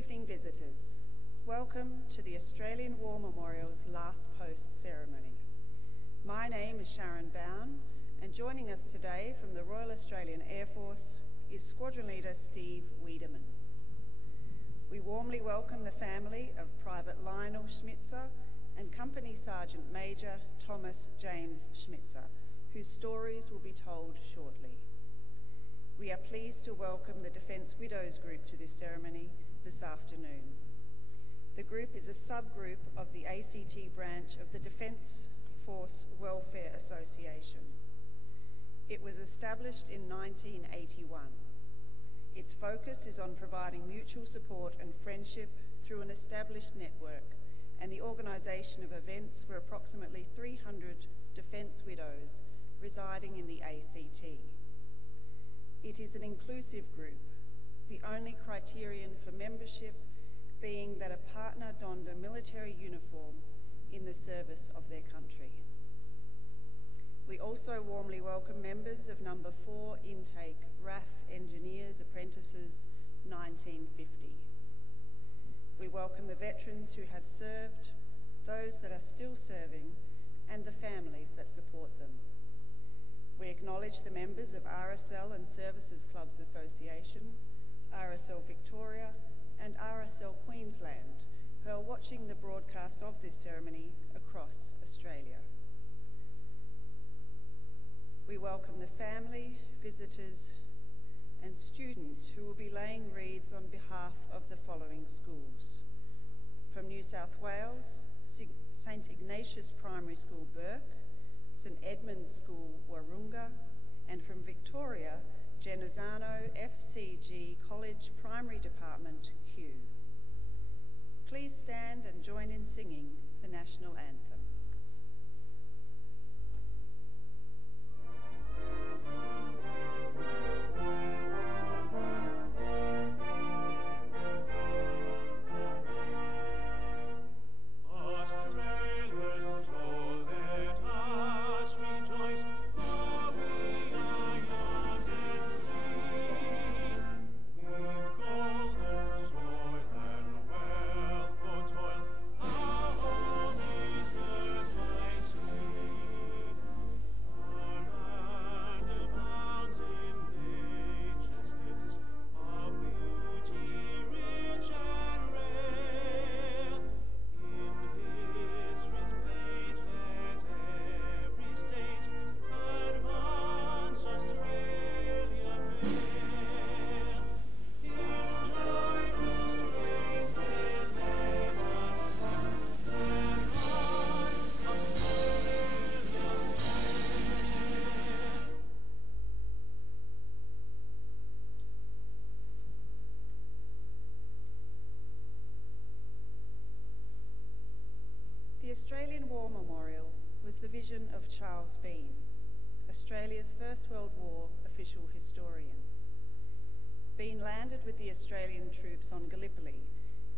evening, visitors. Welcome to the Australian War Memorial's last post ceremony. My name is Sharon Bown, and joining us today from the Royal Australian Air Force is Squadron Leader Steve Wiedemann. We warmly welcome the family of Private Lionel Schmitzer and Company Sergeant Major Thomas James Schmitzer, whose stories will be told shortly. We are pleased to welcome the Defence Widows Group to this ceremony this afternoon. The group is a subgroup of the ACT branch of the Defence Force Welfare Association. It was established in 1981. Its focus is on providing mutual support and friendship through an established network and the organisation of events for approximately 300 defence widows residing in the ACT. It is an inclusive group, the only criterion for membership being that a partner donned a military uniform in the service of their country. We also warmly welcome members of Number 4 Intake RAF Engineers Apprentices 1950. We welcome the veterans who have served, those that are still serving, and the families that support them. We acknowledge the members of RSL and Services Clubs Association, RSL Victoria and RSL Queensland, who are watching the broadcast of this ceremony across Australia. We welcome the family, visitors and students who will be laying wreaths on behalf of the following schools. From New South Wales, St Ignatius Primary School Bourke, St Edmund's School Warunga, and from Victoria, Genazzano FCG College Primary Department Kew. Please stand and join in singing the national anthem. The Australian War Memorial was the vision of Charles Bean, Australia's First World War official historian. Bean landed with the Australian troops on Gallipoli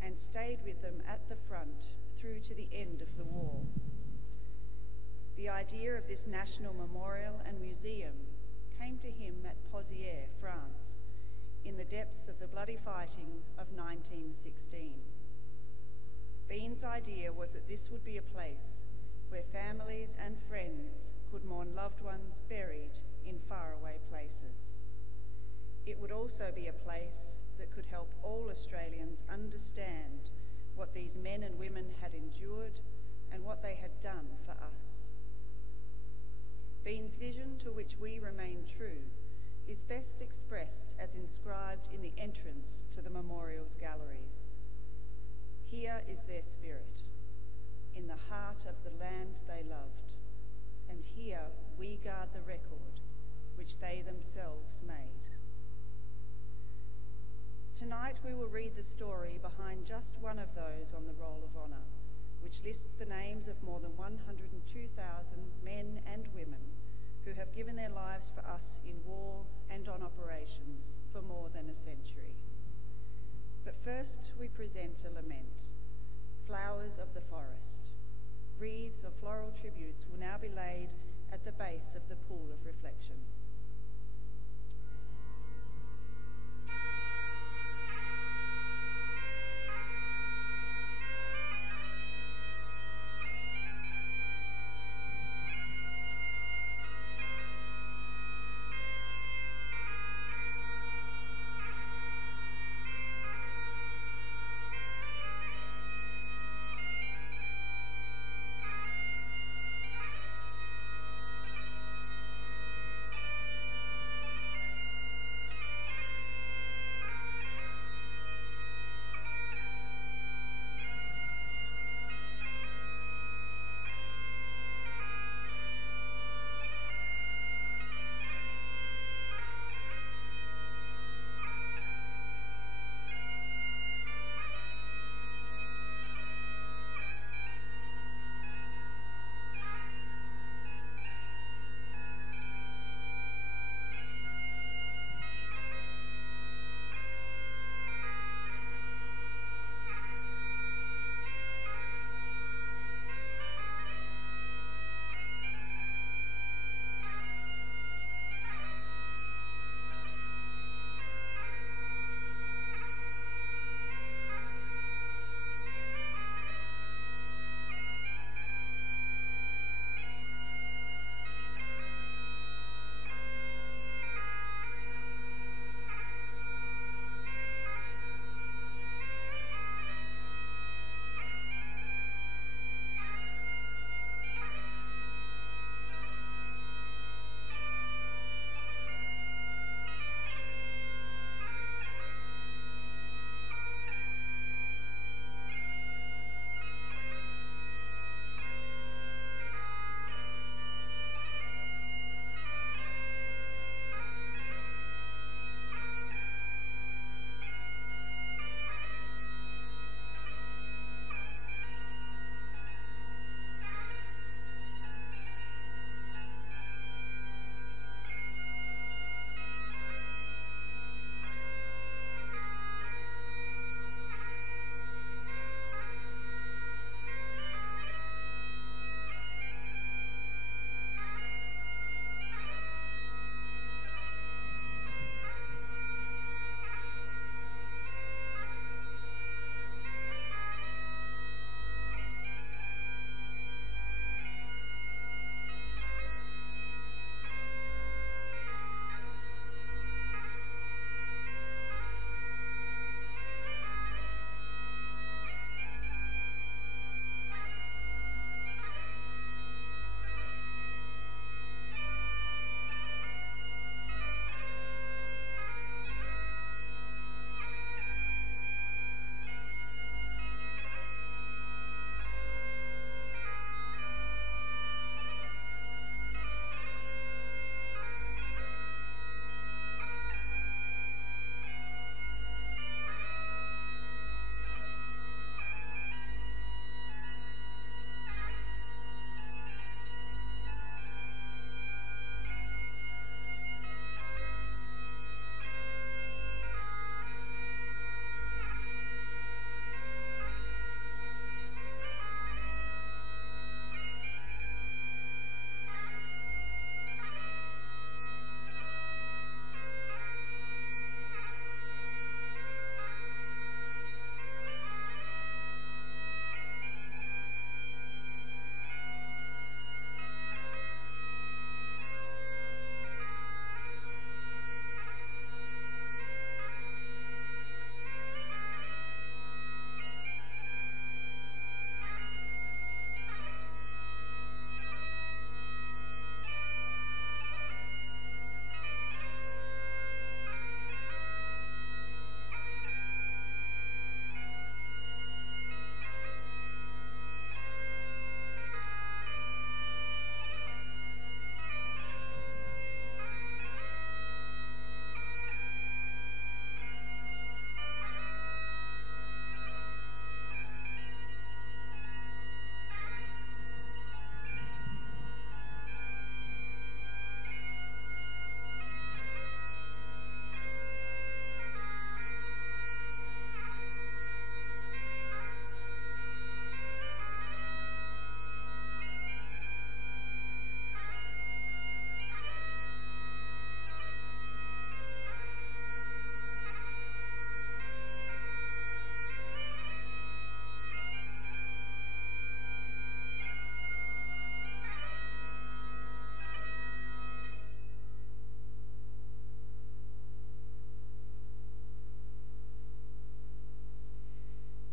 and stayed with them at the front through to the end of the war. The idea of this national memorial and museum came to him at Pozières, France, in the depths of the bloody fighting of 1916. Bean's idea was that this would be a place where families and friends could mourn loved ones buried in faraway places. It would also be a place that could help all Australians understand what these men and women had endured and what they had done for us. Bean's vision, to which we remain true, is best expressed as inscribed in the entrance to the memorial's galleries. Here is their spirit, in the heart of the land they loved, and here we guard the record which they themselves made. Tonight we will read the story behind just one of those on the Roll of Honour, which lists the names of more than 102,000 men and women who have given their lives for us in war and on operations for more than a century. But first we present a lament, Flowers of the Forest. Wreaths of floral tributes will now be laid at the base of the pool of reflection.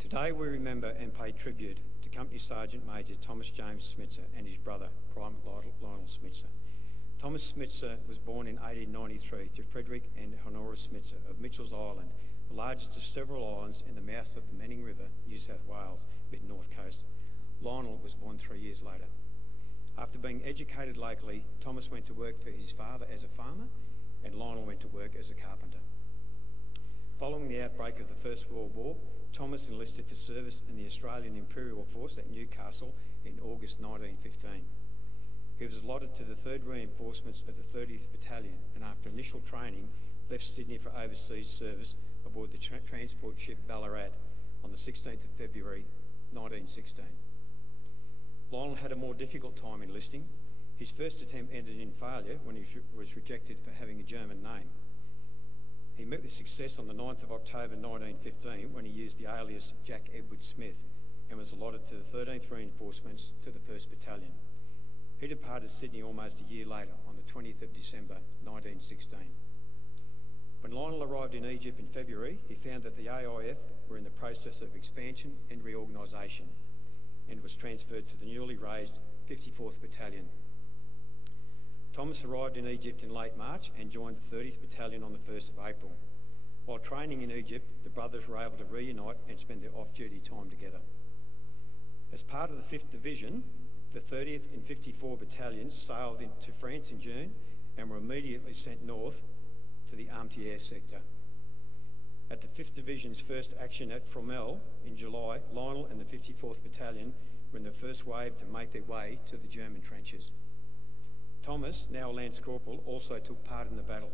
Today we remember and pay tribute to Company Sergeant Major Thomas James Schmitzer and his brother, Private Lionel Schmitzer. Thomas Schmitzer was born in 1893 to Frederick and Honora Schmitzer of Mitchell's Island, the largest of several islands in the mouth of the Manning River, New South Wales, mid-north coast. Lionel was born 3 years later. After being educated locally, Thomas went to work for his father as a farmer, and Lionel went to work as a carpenter. Following the outbreak of the First World War, Thomas enlisted for service in the Australian Imperial Force at Newcastle in August 1915. He was allotted to the 3rd Reinforcements of the 30th Battalion, and after initial training, left Sydney for overseas service aboard the transport ship Ballarat on the 16th of February 1916. Lionel had a more difficult time enlisting. His first attempt ended in failure when he was rejected for having a German name. He met with success on the 9th of October 1915 when he used the alias Jack Edward Smith and was allotted to the 13th Reinforcements to the 1st Battalion. He departed Sydney almost a year later on the 20th of December 1916. When Lionel arrived in Egypt in February, he found that the AIF were in the process of expansion and reorganisation and was transferred to the newly raised 54th Battalion. Thomas arrived in Egypt in late March and joined the 30th Battalion on the 1st of April. While training in Egypt, the brothers were able to reunite and spend their off-duty time together. As part of the 5th Division, the 30th and 54 Battalions sailed into France in June and were immediately sent north to the Armentières sector. At the 5th Division's first action at Fromelles in July, Lionel and the 54th Battalion were in the first wave to make their way to the German trenches. Thomas, now a Lance Corporal, also took part in the battle.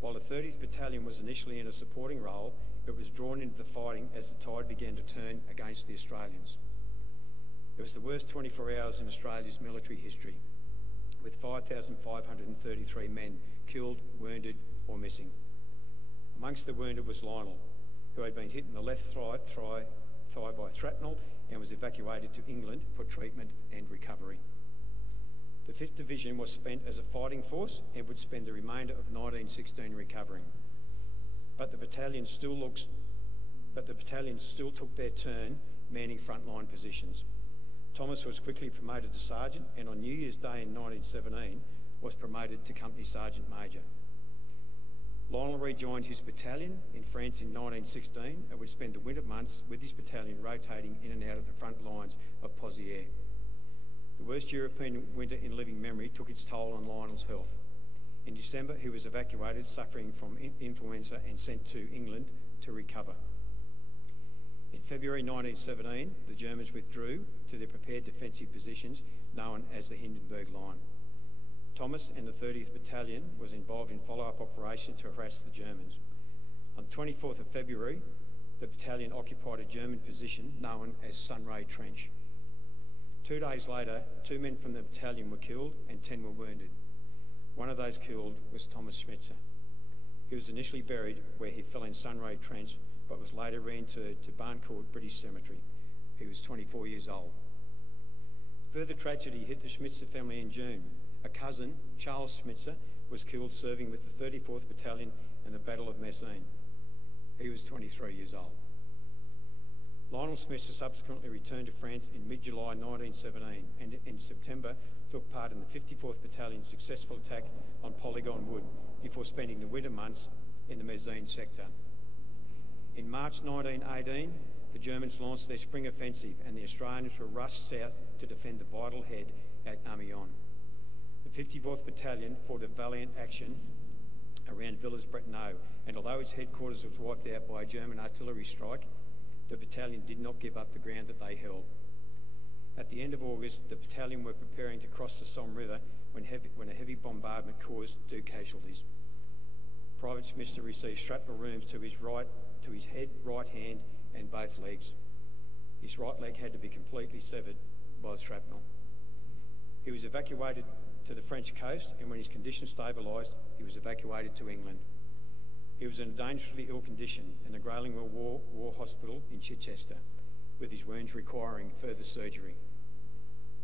While the 30th Battalion was initially in a supporting role, it was drawn into the fighting as the tide began to turn against the Australians. It was the worst 24 hours in Australia's military history, with 5,533 men killed, wounded or missing. Amongst the wounded was Lionel, who had been hit in the left thigh by shrapnel and was evacuated to England for treatment and recovery. The 5th Division was spent as a fighting force and would spend the remainder of 1916 recovering. But the battalions still took their turn manning frontline positions. Thomas was quickly promoted to sergeant and on New Year's Day in 1917 was promoted to Company Sergeant Major. Lionel rejoined his battalion in France in 1916 and would spend the winter months with his battalion rotating in and out of the front lines of Pozieres. The worst European winter in living memory took its toll on Lionel's health. In December, he was evacuated, suffering from influenza, and sent to England to recover. In February 1917, the Germans withdrew to their prepared defensive positions known as the Hindenburg Line. Thomas and the 30th Battalion was involved in follow-up operations to harass the Germans. On the 24th of February, the battalion occupied a German position known as Sunray Trench. 2 days later, 2 men from the battalion were killed and 10 were wounded. One of those killed was Thomas Schmitzer. He was initially buried where he fell in Sunray Trench, but was later reinterred to Barncourt British Cemetery. He was 24 years old. Further tragedy hit the Schmitzer family in June. A cousin, Charles Schmitzer, was killed serving with the 34th Battalion in the Battle of Messines. He was 23 years old. Lionel Schmitzer subsequently returned to France in mid-July 1917 and in September took part in the 54th Battalion's successful attack on Polygon Wood before spending the winter months in the Messines sector. In March 1918, the Germans launched their spring offensive and the Australians were rushed south to defend the vital head at Amiens. The 54th Battalion fought a valiant action around Villers-Bretonneux, and although its headquarters was wiped out by a German artillery strike, the battalion did not give up the ground that they held. At the end of August, the battalion were preparing to cross the Somme River when a heavy bombardment caused 2 casualties. Private Schmitzer received shrapnel wounds to his head, right hand and both legs. His right leg had to be completely severed by the shrapnel. He was evacuated to the French coast, and when his condition stabilised, he was evacuated to England. He was in a dangerously ill condition in the Graylingwell War Hospital in Chichester, with his wounds requiring further surgery.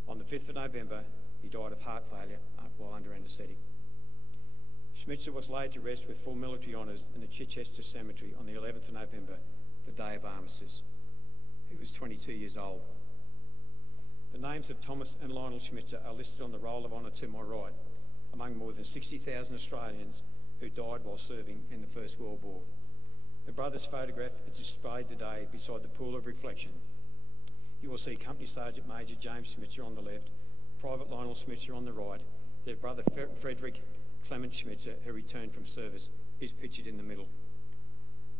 On the 5th of November, he died of heart failure while under anaesthetic. Schmitzer was laid to rest with full military honours in the Chichester Cemetery on the 11th of November, the day of armistice. who was 22 years old. The names of Thomas and Lionel Schmitzer are listed on the roll of honour to my right, among more than 60,000 Australians who died while serving in the First World War. The brothers' photograph is displayed today beside the pool of reflection. You will see Company Sergeant Major James Schmitzer on the left, Private Lionel Schmitzer on the right. Their brother Frederick Clement Schmitzer, who returned from service, is pictured in the middle.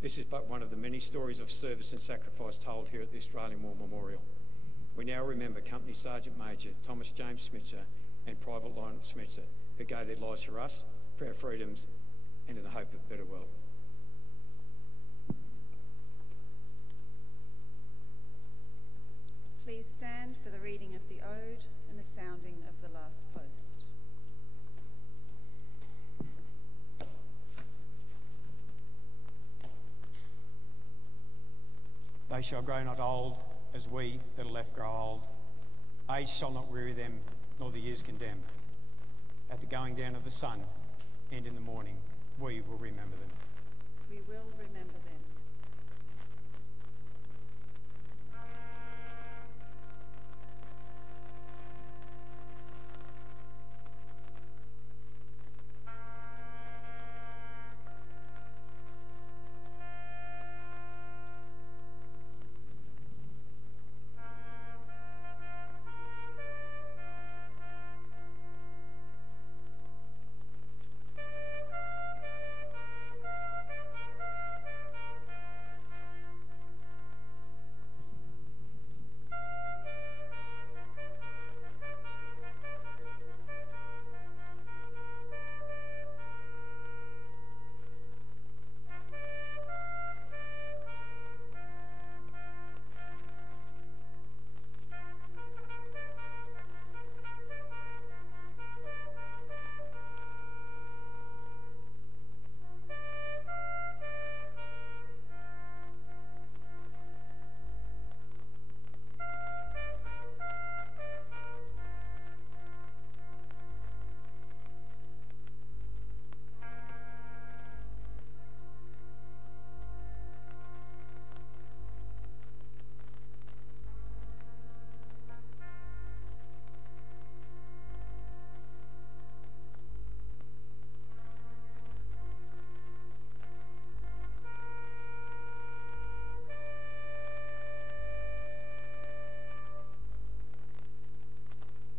This is but one of the many stories of service and sacrifice told here at the Australian War Memorial. We now remember Company Sergeant Major Thomas James Schmitzer and Private Lionel Schmitzer, who gave their lives for us, for our freedoms, and in the hope of a better world. Please stand for the reading of the Ode and the sounding of the last post. They shall grow not old, as we that are left grow old. Age shall not weary them, nor the years condemn. At the going down of the sun, and in the morning, we will remember them. We will remember them.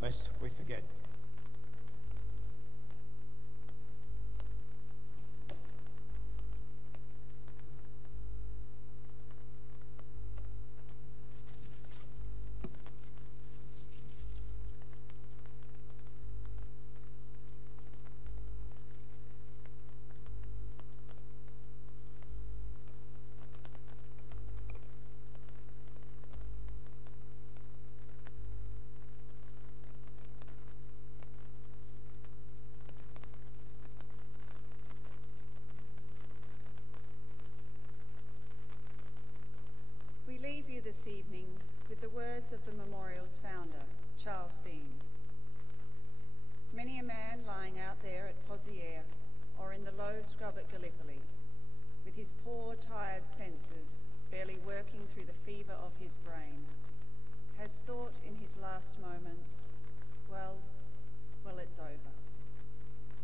Lest we forget. This evening with the words of the memorial's founder, Charles Bean. Many a man lying out there at Poziere or in the low scrub at Gallipoli, with his poor, tired senses barely working through the fever of his brain, has thought in his last moments, well, it's over.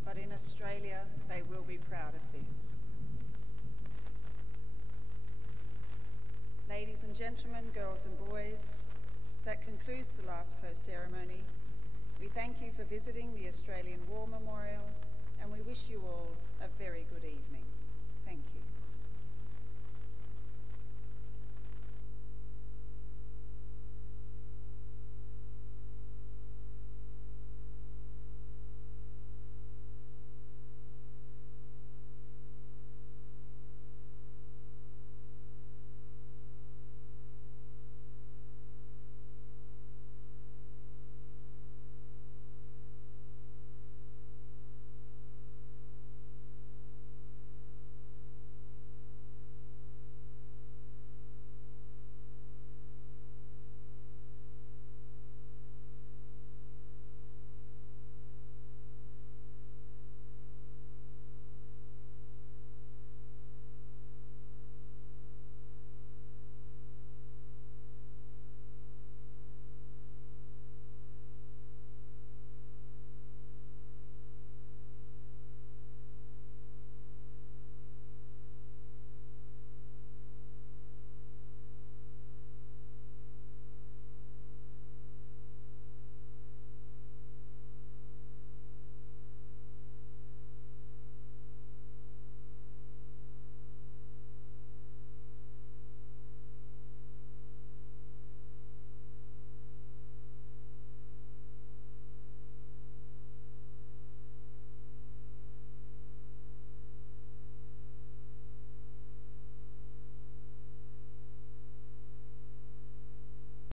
But in Australia, they will be proud of this. Ladies and gentlemen, girls and boys, that concludes the last post ceremony. We thank you for visiting the Australian War Memorial, and we wish you all a very